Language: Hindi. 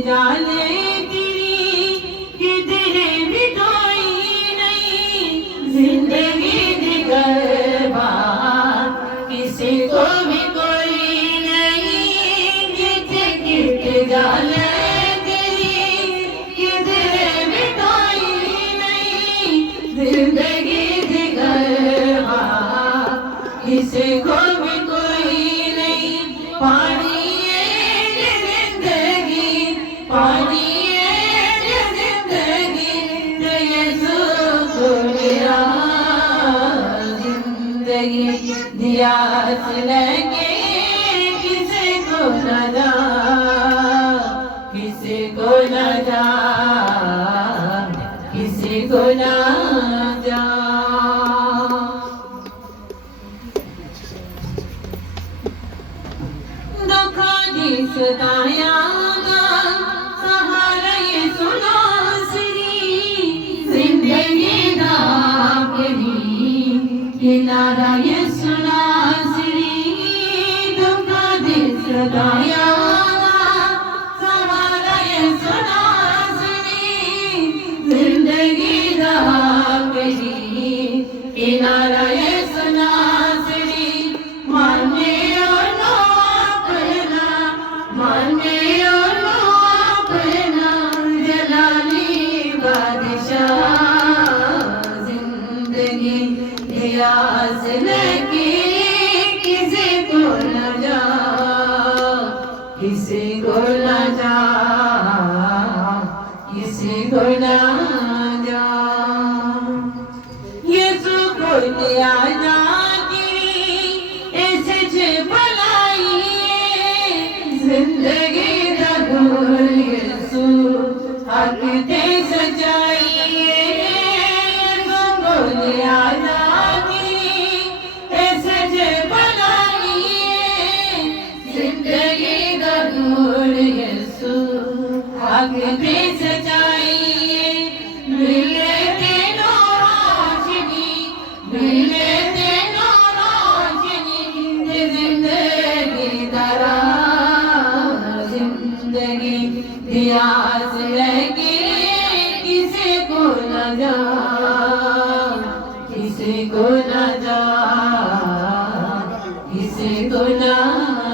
जाले तेरी किधरे भी कोई नहीं, जिंदगी दिगर बार किसी को भी कोई नहीं, किथे किथे जाले तेरी किधरे भी कोई नहीं, जिंदगी दिगर बार किसी को भी कोई नहीं। पानी पानी जिंदगी जिंदगी दिया लगे किसी को न जा, किसी को न जा, किसी को न जा। दुखा जी सताया किनारा ये सुना श्री दुखा दे सदाया सवारा ये सुना श्री जिंदगी दा कही किनारा ये सुना श्री माने नो अपना माने नो अपना जलाली बादशाह जिंदगी याद लगे किसी को न जा, किसी को न जा, किसी को न जा। यीशु को लिया जा ऐसे भलाई जिंदगी दा ढोल यीशु हक दे सजाई को लिया जा आगे पे सजाइए मिले तेनो रोशनी, मिले तेनो रोशनी जिंदगी दरा जिंदगी दियास लगे किसी को न जा, किसी को न जा, किसी को न